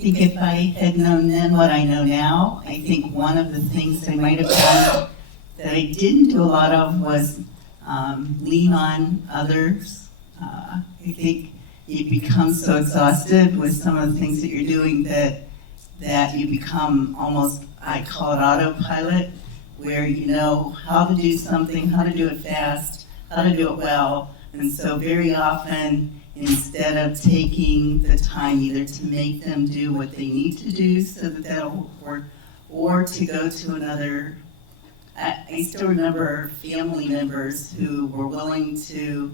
think if I had known then what I know now, I think one of the things I might have done that I didn't do a lot of was lean on others. I think you become so exhausted with some of the things that you're doing that you become almost, I call it autopilot, where you know how to do something, how to do it fast, how to do it well. And so very often, instead of taking the time either to make them do what they need to do so that that'll work, or to go to another, I still remember family members who were willing to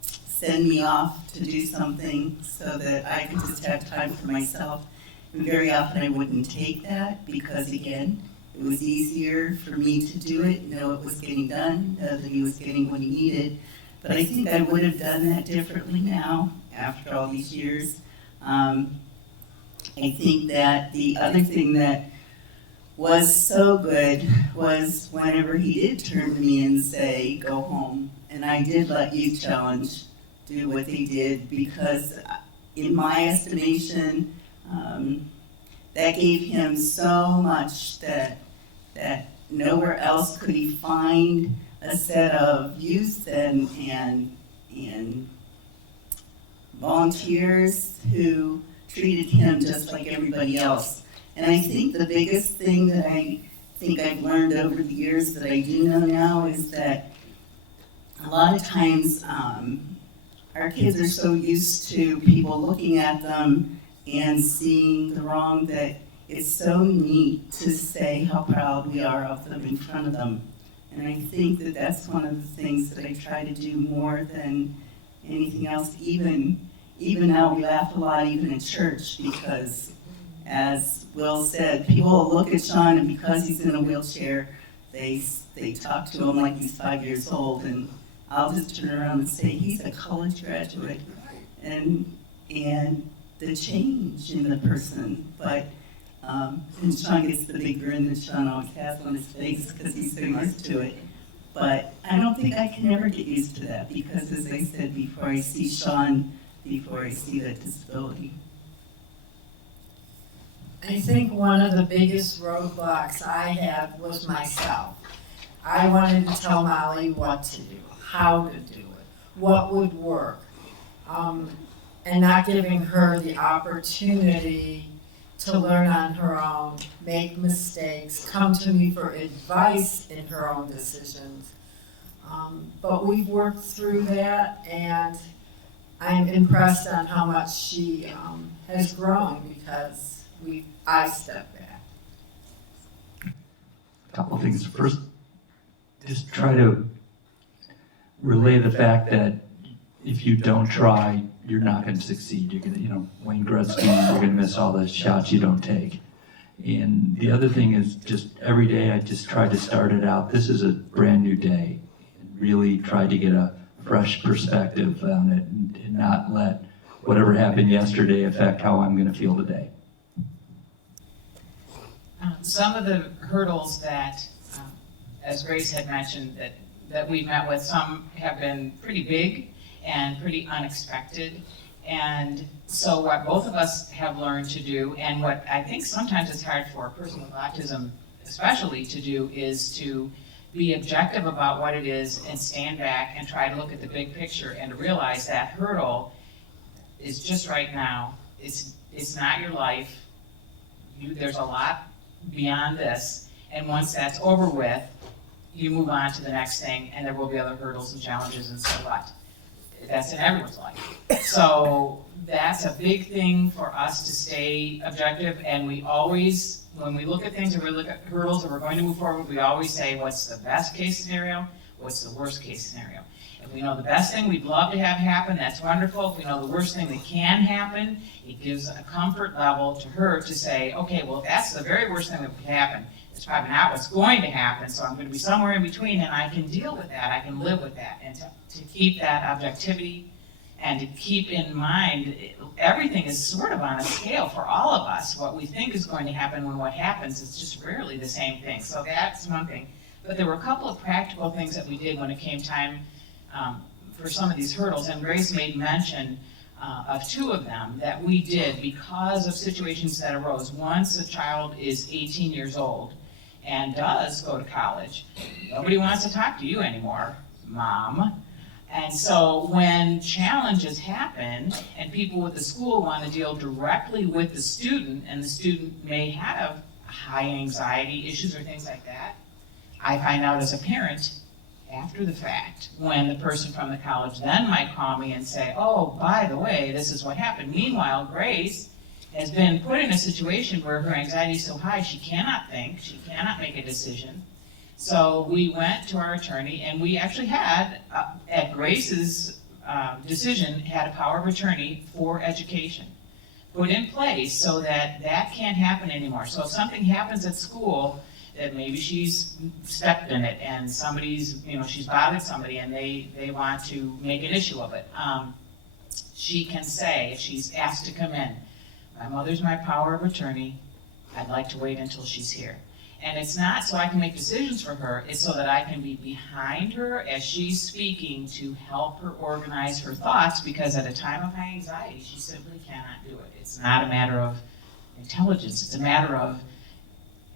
send me off to do something so that I could just have time for myself. And very often I wouldn't take that because, again, it was easier for me to do it, know it was getting done, know that he was getting what he needed. But I think I would have done that differently now after all these years. I think that the other thing that was so good was whenever he did turn to me and say, go home. And I did let Youth Challenge do what they did because in my estimation, that gave him so much that nowhere else could he find a set of youth and volunteers who treated him just like everybody else. And I think the biggest thing that I think I've learned over the years that I do know now is that a lot of times our kids are so used to people looking at them and seeing the wrong that it's so neat to say how proud we are of them in front of them. And I think that that's one of the things that I try to do more than anything else. Even now we laugh a lot, even in church, because as Will said, people will look at Sean and because he's in a wheelchair, they talk to him like he's 5 years old, and I'll just turn around and say, he's a college graduate. And the change in the person, but and Sean gets the big grin that Sean always has on his face because he's so used to it. But I don't think I can ever get used to that because, as I said before, I see Sean before I see that disability. I think one of the biggest roadblocks I had was myself. I wanted to tell Molly what to do, how to do it, what would work, and not giving her the opportunity to learn on her own, make mistakes, come to me for advice in her own decisions. But we've worked through that, and I'm impressed on how much she has grown because I stepped back. A couple of things. First, just try to relay the fact that if you don't try, you're not going to succeed. You're going to, Wayne Gretzky, you're going to miss all the shots you don't take. And the other thing is just every day I just try to start it out. This is a brand new day. And really try to get a fresh perspective on it and not let whatever happened yesterday affect how I'm going to feel today. Some of the hurdles that, as Grace had mentioned, that we've met with, some have been pretty big and pretty unexpected. And so what both of us have learned to do, and what I think sometimes it's hard for a person with autism especially to do, is to be objective about what it is and stand back and try to look at the big picture and to realize that hurdle is just right now. It's not your life. There's a lot beyond this, and once that's over with, you move on to the next thing, and there will be other hurdles and challenges, and so what? That's in everyone's life. So that's a big thing for us to stay objective, and we always, when we look at things and we look at hurdles and we're going to move forward, we always say, what's the best case scenario? What's the worst case scenario? If we know the best thing we'd love to have happen, that's wonderful. If we know the worst thing that can happen, it gives a comfort level to her to say, okay, well, if that's the very worst thing that could happen, it's probably not what's going to happen, so I'm going to be somewhere in between, and I can deal with that, I can live with that, and to keep that objectivity and to keep in mind everything is sort of on a scale for all of us. What we think is going to happen when what happens is just rarely the same thing. So that's one thing. But there were a couple of practical things that we did when it came time for some of these hurdles, and Grace made mention of 2 of them that we did because of situations that arose. Once a child is 18 years old and does go to college, nobody wants to talk to you anymore, Mom. And so when challenges happen and people with the school want to deal directly with the student, and the student may have high anxiety issues or things like that, I find out as a parent after the fact, when the person from the college then might call me and say, oh, by the way, this is what happened. Meanwhile, Grace has been put in a situation where her anxiety is so high she cannot think, she cannot make a decision. So we went to our attorney, and we actually had, at Grace's decision, had a power of attorney for education put in place so that that can't happen anymore. So if something happens at school, that maybe she's stepped in it and somebody's, she's bothered somebody and they want to make an issue of it. She can say, if she's asked to come in, my mother's my power of attorney, I'd like to wait until she's here. And it's not so I can make decisions for her, it's so that I can be behind her as she's speaking to help her organize her thoughts, because at a time of high anxiety, she simply cannot do it. It's not a matter of intelligence, it's a matter of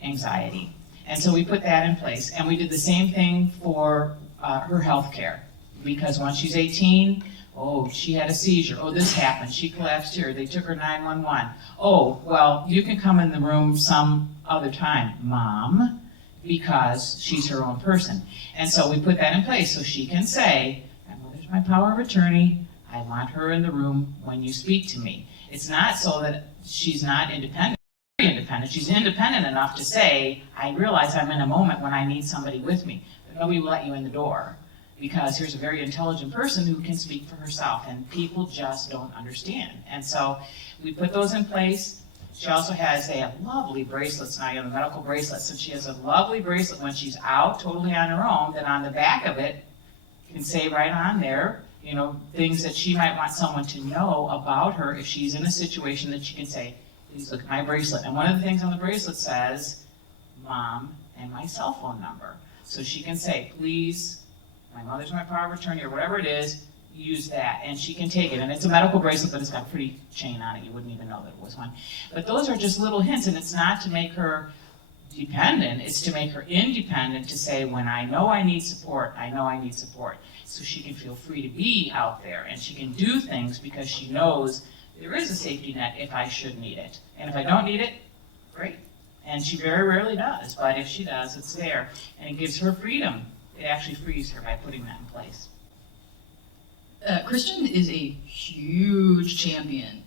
anxiety. And so we put that in place. And we did the same thing for her health care. Because once she's 18, oh, she had a seizure. Oh, this happened. She collapsed here. They took her 911. Oh, well, you can come in the room some other time, Mom, because she's her own person. And so we put that in place so she can say, my mother's my power of attorney. I want her in the room when you speak to me. It's not so that she's not independent. She's independent enough to say, I realize I'm in a moment when I need somebody with me, but nobody will let you in the door because here's a very intelligent person who can speak for herself, and people just don't understand. And so we put those in place. She also has, they have lovely bracelets now, the medical bracelets, so she has a lovely bracelet when she's out totally on her own, that on the back of it can say right on there, things that she might want someone to know about her if she's in a situation that she can say, please look at my bracelet. And one of the things on the bracelet says, Mom and my cell phone number. So she can say, please, my mother's my power of attorney, or whatever it is, use that. And she can take it. And it's a medical bracelet, but it's got a pretty chain on it. You wouldn't even know that it was one. But those are just little hints, and it's not to make her dependent. It's to make her independent, to say, when I know I need support, I know I need support. So she can feel free to be out there, and she can do things because she knows there is a safety net if I should need it. And if I don't need it, great. And she very rarely does, but if she does, it's there. And it gives her freedom. It actually frees her by putting that in place. Christian is a huge champion.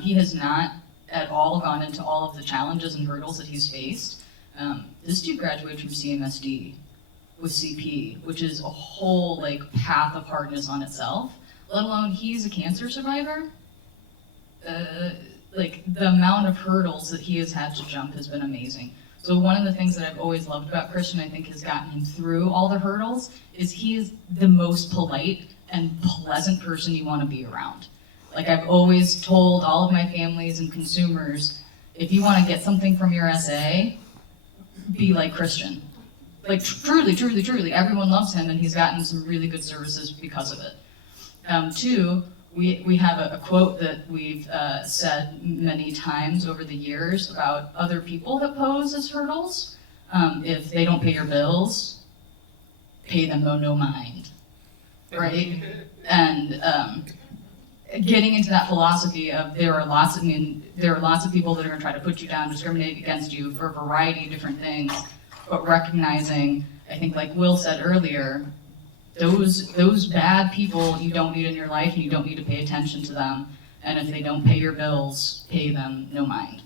He has not at all gone into all of the challenges and hurdles that he's faced. This dude graduated from CMSD with CP, which is a whole path of hardness on itself, let alone he's a cancer survivor. The amount of hurdles that he has had to jump has been amazing. So one of the things that I've always loved about Christian, I think has gotten him through all the hurdles, is he is the most polite and pleasant person you want to be around. I've always told all of my families and consumers, if you want to get something from your SA, be like Christian. Truly, truly, truly, everyone loves him, and he's gotten some really good services because of it. Two, we have a quote that we've said many times over the years about other people that pose as hurdles. If they don't pay your bills, pay them no mind, right? And getting into that philosophy of there are lots of people that are going to try to put you down, discriminate against you for a variety of different things, but recognizing, I think like Will said earlier, those bad people you don't need in your life, and you don't need to pay attention to them. And if they don't pay your bills, pay them no mind.